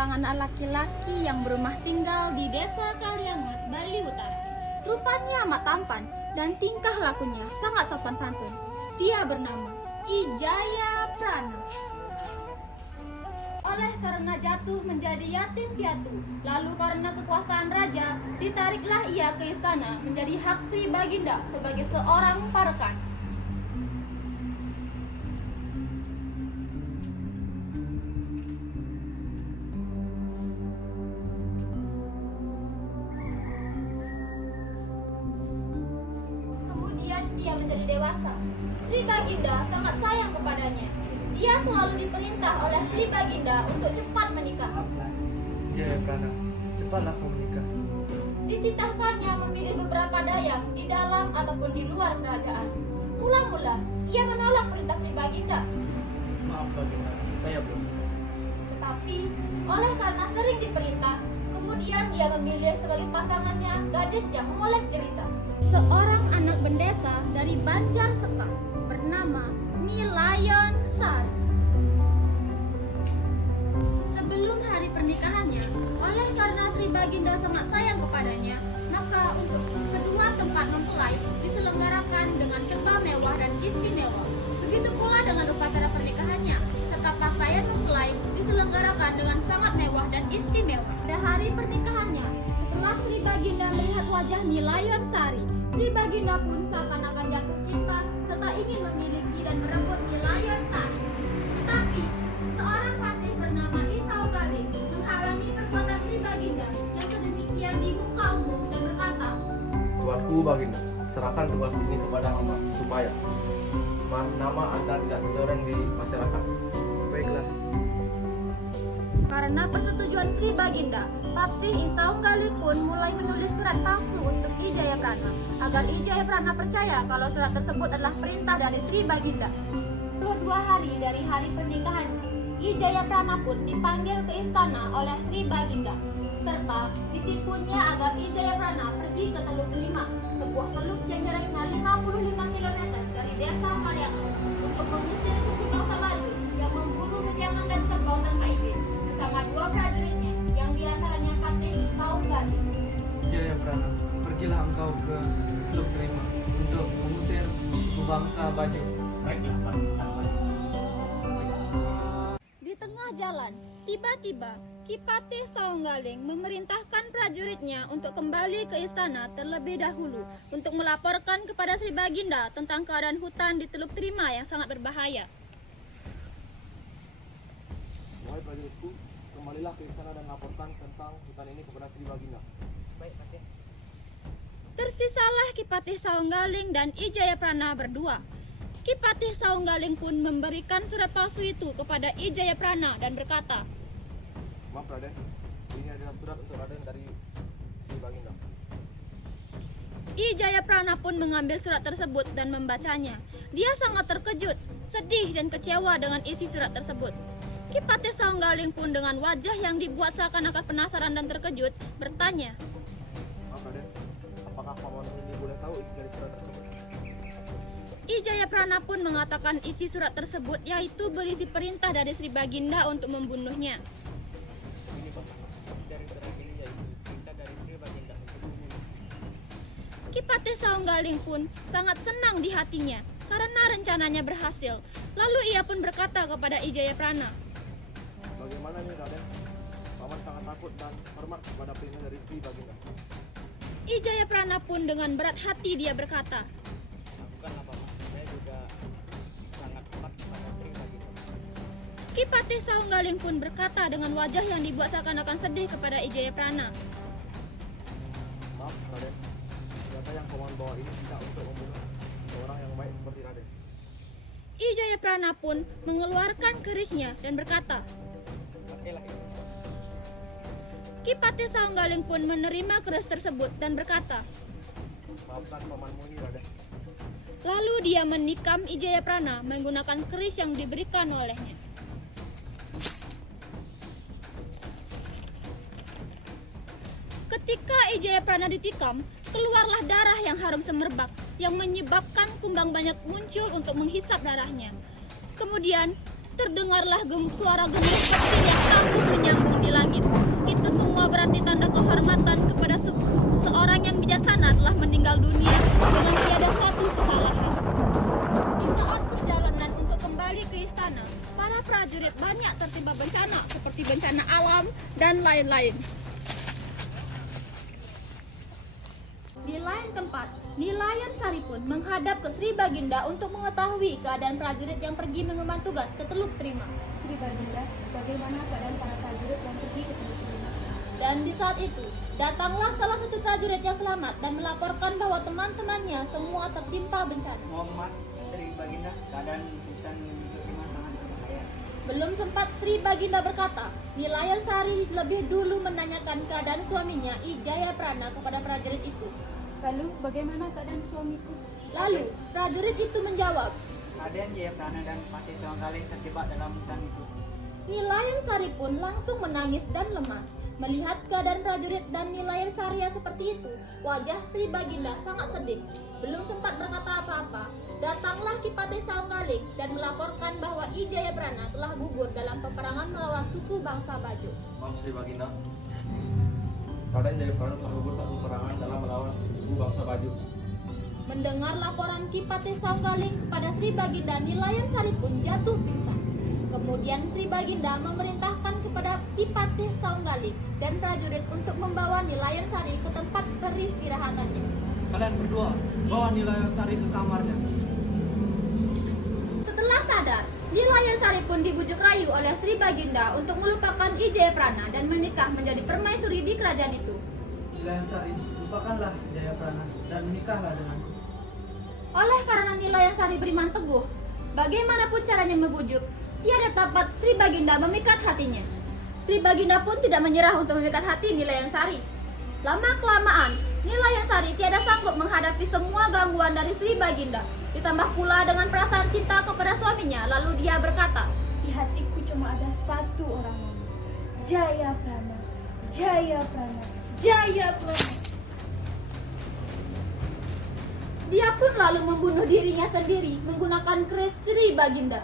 seorang anak laki-laki yang berumah tinggal di desa Kaliamat, Bali Utara. Rupanya amat tampan dan tingkah lakunya sangat sopan santun. Dia bernama Ijaya Prana. Oleh karena jatuh menjadi yatim piatu, lalu karena kekuasaan raja, ditariklah ia ke istana menjadi hak Sri Baginda sebagai seorang parekan. Kemudian dia menjadi dewasa. Sri Baginda sangat sayang kepadanya. Dia selalu diperintah oleh Sri Baginda untuk cepat menikah. Jaya Prana, cepatlah kau menikah. Dititahkannya memilih beberapa dayang di dalam ataupun di luar kerajaan. Mula-mula, ia menolak perintah Sri Baginda. Maaf Baginda, saya belum bisa. Tetapi, oleh karena sering diperintah, kemudian dia memilih sebagai pasangannya gadis yang molek cerita. Seorang anak bendesa dari Banjar Sekar bernama Nilayon Sari. Sebelum hari pernikahannya, oleh karena Sri Baginda sangat sayang kepadanya, maka untuk kedua tempat mempelai diselenggarakan dengan serba mewah dan istimewa. Begitu pula dengan upacara pernikahannya, serta pakaian mempelai diselenggarakan dengan sangat mewah dan istimewa. Pada hari pernikahannya, setelah Sri Baginda melihat wajah Nilayon Sari, Sri Baginda pun seakan-akan jatuh cinta serta ingin memiliki dan merebut Nilayon Sari. Tetapi, seorang patih bernama Isau Galing menghalangi perbuatan Sri Baginda yang sedemikian di muka umum dan berkata, Tuanku Baginda, serahkan tugas ini kepada Mama supaya nama Anda tidak tercoreng di masyarakat. Baiklah. karena persetujuan Sri Baginda, Patih Isaung Galing pun mulai menulis surat palsu untuk Ijaya Prana agar Ijaya Prana percaya kalau surat tersebut adalah perintah dari Sri Baginda. 22 hari dari hari pernikahan, Ijaya Prana pun dipanggil ke istana oleh Sri Baginda, serta ditipunya agar Ijaya Prana pergi ke Teluk Delima, sebuah teluk yang jaraknya 55 km dari desa Kaliamat, untuk mengusir suku bangsa Bali yang membunuh kediaman dan kerbau tanpa izin bersama dua prajuritnya yang diantaranya Patih Isaung Galing. Jaya Prana, pergilah engkau ke Teluk Terima untuk mengusir suku bangsa Baju. Baiklah, bangsa Baju. Di tengah jalan, tiba-tiba Ki Patih Saung Galing memerintahkan prajuritnya untuk kembali ke istana terlebih dahulu untuk melaporkan kepada Sri Baginda tentang keadaan hutan di Teluk Terima yang sangat berbahaya. Wahai prajuritku, kembalilah ke istana dan laporkan tentang hutan ini kepada Sri Baginda. Baik, Patih. Tersisalah Ki Patih Saung Galing dan Ijaya Prana berdua. Ki Patih Saung Galing pun memberikan surat palsu itu kepada Ijaya Prana dan berkata, Maaf Raden, ini adalah surat untuk Raden dari Sri Baginda. Ijaya Prana pun mengambil surat tersebut dan membacanya. Dia sangat terkejut, sedih dan kecewa dengan isi surat tersebut. Ki Patih Saung Galing pun dengan wajah yang dibuat seakan-akan penasaran dan terkejut bertanya, Maaf Raden, apakah paman ini boleh tahu isi dari surat tersebut? Ijaya Prana pun mengatakan isi surat tersebut yaitu berisi perintah dari Sri Baginda untuk membunuhnya. Ini Pak, isi dari surat ini yaitu perintah dari Sri Baginda untuk membunuh. Ki Patih Saung Galing pun sangat senang di hatinya karena rencananya berhasil. Lalu ia pun berkata kepada Ijaya Prana, Bagaimana nih Raden? Paman sangat takut dan hormat kepada perintah dari Sri Baginda. Ijaya Prana pun dengan berat hati dia berkata, Bukanlah Paman, saya juga sangat hormat kepada Sri Baginda. Ki Patih Saung Galing pun berkata dengan wajah yang dibuat seakan-akan sedih kepada Ijaya Prana, Maaf Raden, senjata yang paman bawa ini tidak untuk membunuh seorang yang baik seperti Raden. Ijaya Prana pun mengeluarkan kerisnya dan berkata, Pakailah ini. Ki Patih Saung Galing pun menerima keris tersebut dan berkata, Maafkan pamanmu ini Raden. lalu dia menikam Ijaya Prana menggunakan keris yang diberikan olehnya. Ketika Ijaya Prana ditikam, keluarlah darah yang harum semerbak yang menyebabkan kumbang banyak muncul untuk menghisap darahnya. Kemudian Terdengarlah suara gemuruh petir yang sanggup menyambung di langit. Itu semua berarti tanda kehormatan kepada seorang yang bijaksana telah meninggal dunia dengan tiada satu kesalahan. Di saat perjalanan untuk kembali ke istana, para prajurit banyak tertimpa bencana seperti bencana alam dan lain-lain. Di lain tempat, Nilayan Sari pun menghadap ke Sri Baginda untuk mengetahui keadaan prajurit yang pergi mengemban tugas ke Teluk Terima. Sri Baginda, bagaimana keadaan para prajurit yang pergi ke Teluk Terima? Dan di saat itu, datanglah salah satu prajurit yang selamat dan melaporkan bahwa teman-temannya semua tertimpa bencana. Muhammad, Sri Baginda, keadaan hutan Teluk Terima sangat berbahaya. Belum sempat Sri Baginda berkata, Nilayan Sari lebih dulu menanyakan keadaan suaminya I Jayaprana kepada prajurit itu. Lalu, bagaimana keadaan suamiku? Lalu, prajurit itu menjawab, Raden Jayaprana dan Patih Sawanggaling terjebak dalam hutan itu. Nilayan Sari pun langsung menangis dan lemas. Melihat keadaan prajurit dan Nilayan Sari yang seperti itu, wajah Sri Baginda sangat sedih. Belum sempat berkata apa-apa, datanglah Ki Patih Sawanggaling dan melaporkan bahwa I Jayaprana telah gugur dalam peperangan melawan suku bangsa Bajo. Maaf Sri Baginda, Raden Jayaprana telah gugur saat peperangan dalam melawan suku bangsa Bajo. Mendengar laporan Ki Patih Sawanggaling kepada Sri Baginda, Nilayan Sari pun jatuh pingsan. Kemudian Sri Baginda memerintahkan kepada Ki Patih Sawanggaling dan prajurit untuk membawa Nilayan Sari ke tempat peristirahatannya. Kalian berdua, bawa Nilayan Sari ke kamarnya. Setelah sadar, Nilayan Sari pun dibujuk rayu oleh Sri Baginda untuk melupakan I Jayaprana dan menikah menjadi permaisuri di kerajaan itu. Nilayan Sari, lupakanlah Jayaprana dan menikahlah denganku. Oleh karena Nilayan Sari beriman teguh, bagaimanapun caranya membujuk, tiada dapat Sri Baginda memikat hatinya. Sri Baginda pun tidak menyerah untuk memikat hati Nilayan Sari. Lama-kelamaan, Nilayan Sari tiada sanggup menghadapi semua gangguan dari Sri Baginda. Ditambah pula dengan perasaan cinta kepada suaminya, lalu dia berkata, Di hatiku cuma ada satu orang nama, Jayaprana, Jayaprana, Jayaprana. dia pun lalu membunuh dirinya sendiri menggunakan keris Sri Baginda.